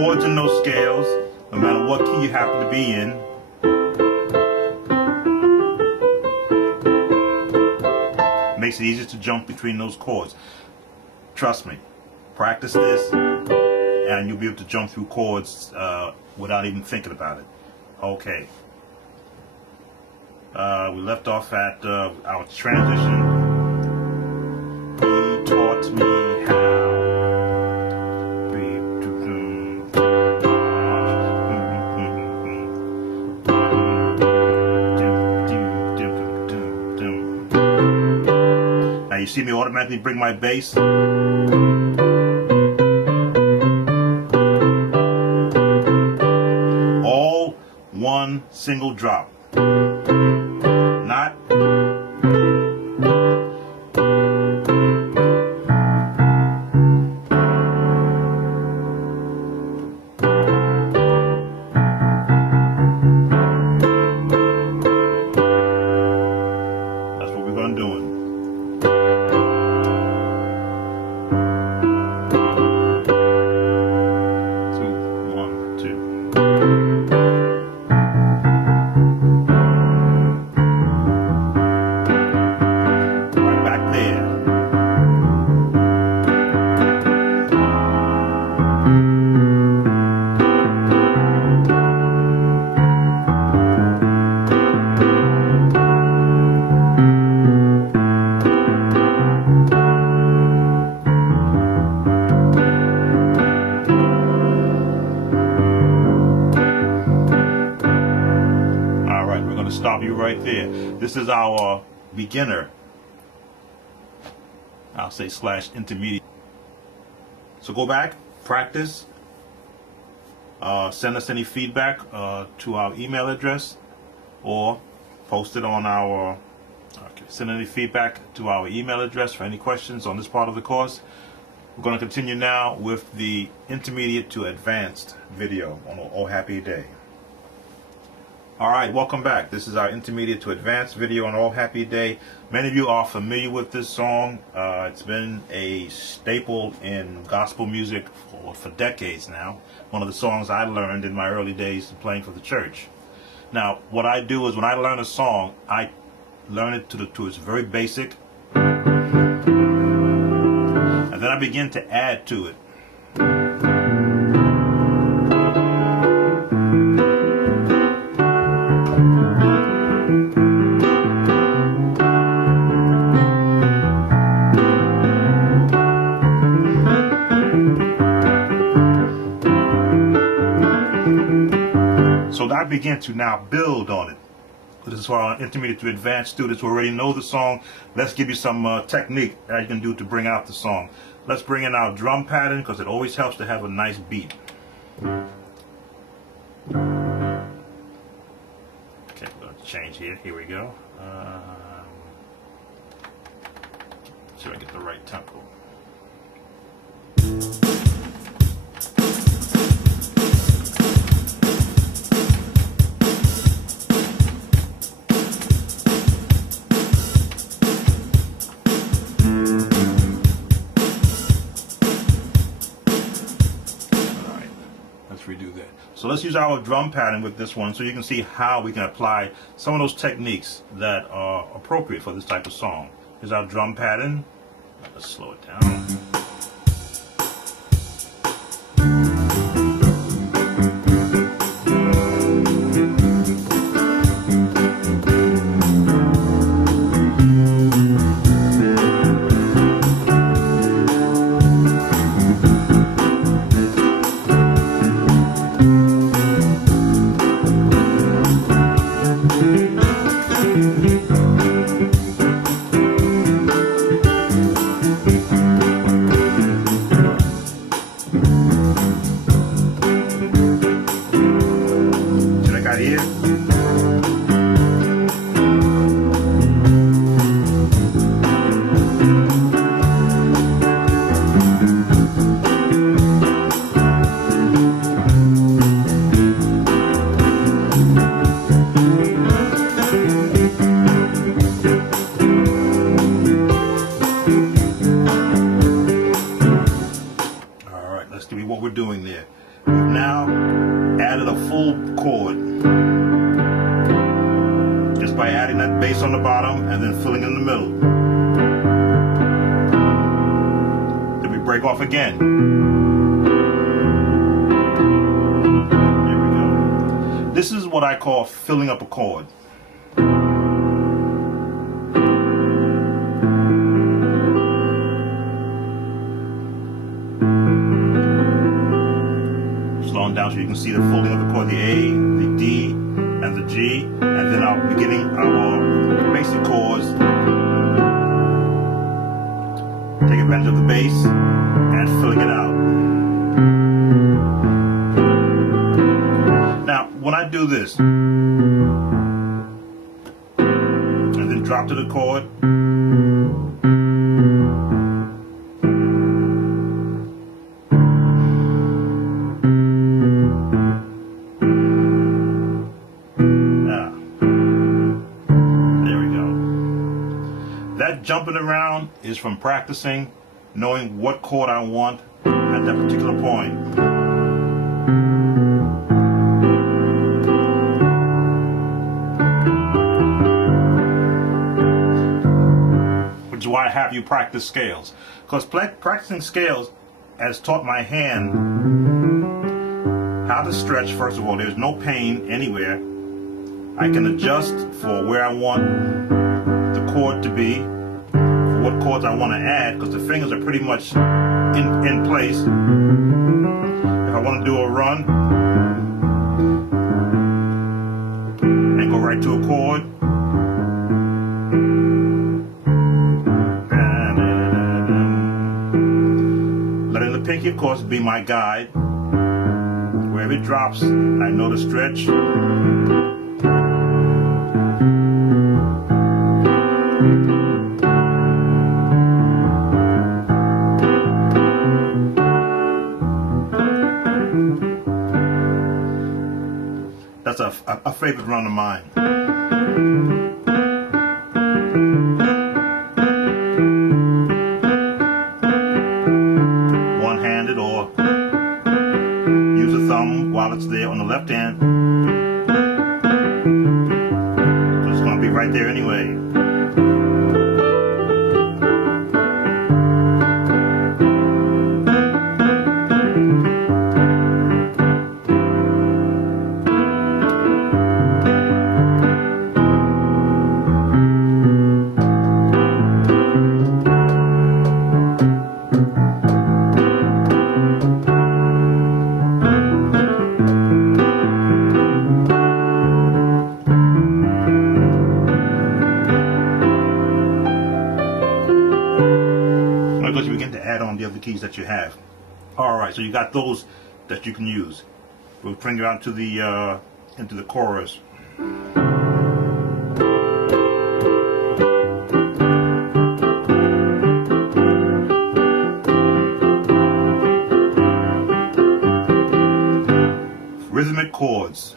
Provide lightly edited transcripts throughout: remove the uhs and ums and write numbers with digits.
chords in those scales, no matter what key you happen to be in. Makes it easier to jump between those chords. Trust me, practice this and you'll be able to jump through chords without even thinking about it. Okay. We left off at our transition. He taught me how. Now you see me automatically bring my bass. All one single drop. Not that's what we're going to do. Stop you right there. This is our beginner, I'll say / intermediate. So go back, practice, send us any feedback to our email address, or post it on our, send any feedback to our email address for any questions on this part of the course. We're going to continue now with the intermediate to advanced video on Oh Happy Day. Alright, welcome back. This is our intermediate to advanced video on Oh Happy Day. Many of you are familiar with this song. It's been a staple in gospel music for decades now. One of the songs I learned in my early days playing for the church. Now, what I do is when I learn a song, I learn it to its very basic, and then I begin to add to it. So I begin to now build on it. This is for our intermediate to advanced students who already know the song. Let's give you some technique that you can do to bring out the song. Let's bring in our drum pattern because it always helps to have a nice beat. Okay, we're going to change here. Here we go. See if I get the right tempo. Redo that. So let's use our drum pattern with this one so you can see how we can apply some of those techniques that are appropriate for this type of song. Here's our drum pattern. Let's slow it down. bottom and then filling in the middle. Then we break off again. There we go. This is what I call filling up a chord. Slowing down so you can see the folding of the chord, the A, the D, and the G, and then our beginning our basic chords. Take advantage of the bass and filling it out. Now, when I do this, and then drop to the chord, that jumping around is from practicing, knowing what chord I want at that particular point. Which is why I have you practice scales. Because practicing scales has taught my hand how to stretch. First of all, there's no pain anywhere. I can adjust for where I want the chord to be, for what chords I want to add, because the fingers are pretty much in place. If I want to do a run and go right to a chord, and letting the pinky, of course, be my guide. Wherever it drops, I know to stretch. That's a favorite run of mine. One-handed, or use a thumb while it's there on the left hand. So it's going to be right there anyway. You begin to add on the other keys that you have. Alright, so you got those that you can use. We'll bring you out to the into the chorus. Rhythmic chords.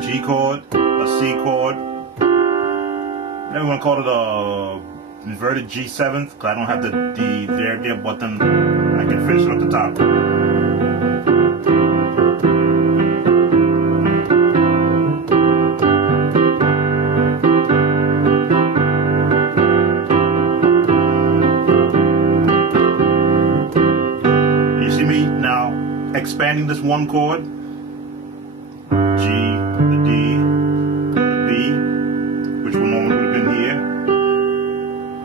G chord, a C chord. Everyone call it a inverted G7th, because I don't have the there, but then I can finish it at the top. You see me now expanding this one chord. G, the D, the B, which would normally would have been here.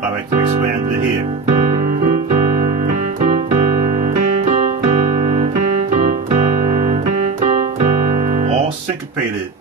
I like to expand it here. All syncopated.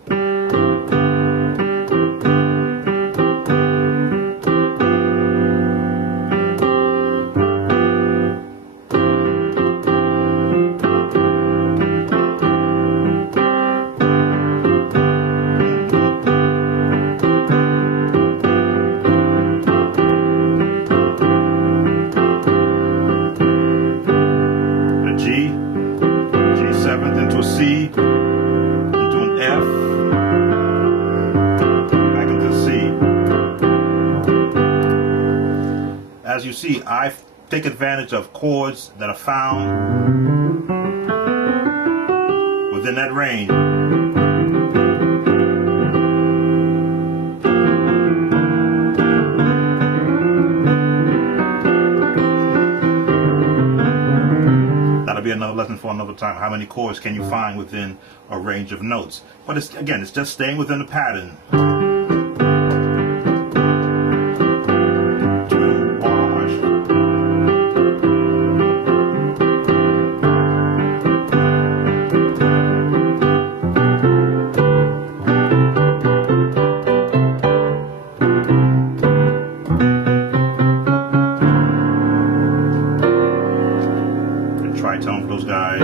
see, I take advantage of chords that are found within that range. That'll be another lesson for another time. How many chords can you find within a range of notes? But it's, again, it's just staying within the pattern. Tritone for those guys.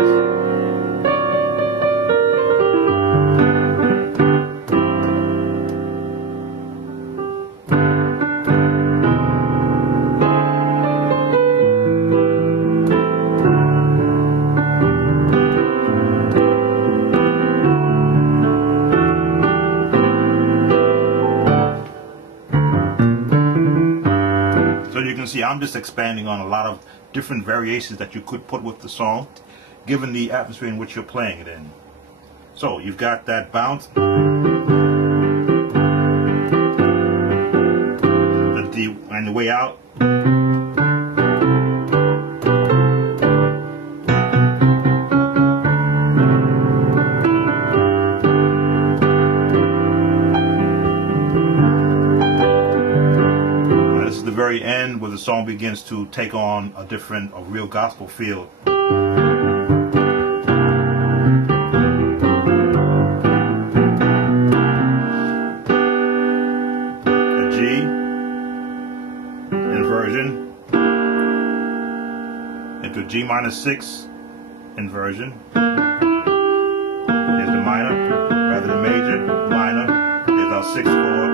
So you can see I'm just expanding on a lot of different variations that you could put with the song, given the atmosphere in which you're playing it in. So you've got that bounce, the D, and the way out. The very end where the song begins to take on a different, a real gospel feel. The G inversion into a G minor 6 inversion. There's the minor, rather than major, minor. There's our 6th chord.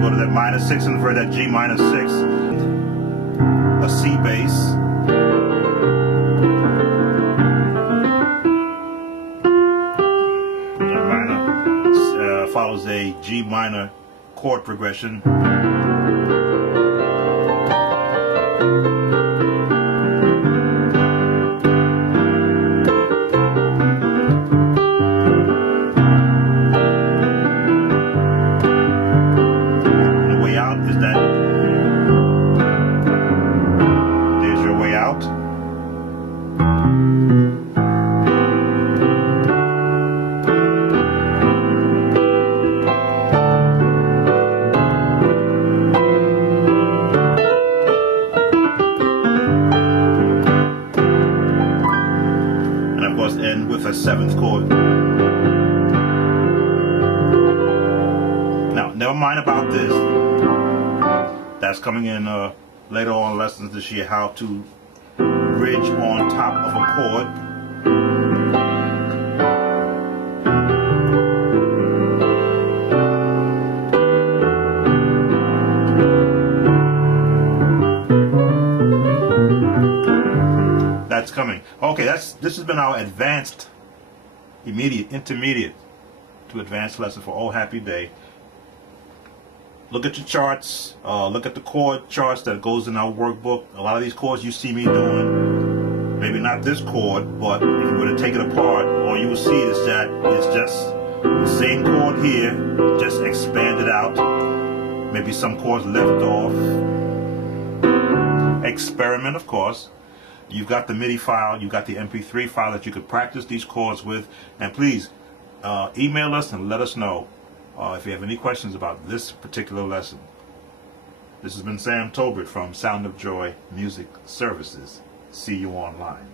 Go to that minor 6 invert, that G minor 6, a C bass, minor follows a G minor chord progression. There's your way out. And of course end with a 7th chord. Now, never mind about this. That's coming in later on lessons this year, how to bridge on top of a chord. That's coming. Okay, this has been our advanced, intermediate to advanced lesson for Oh Happy Day. Look at your charts, look at the chord charts that goes in our workbook. A lot of these chords you see me doing, maybe not this chord, but if you were to take it apart, all you will see is that it's just the same chord here, just expanded out. Maybe some chords left off. Experiment, of course. You've got the MIDI file, you've got the MP3 file that you could practice these chords with. And please, email us and let us know if you have any questions about this particular lesson. This has been Sam Tolbert from Sound of Joy Music Services. See you online.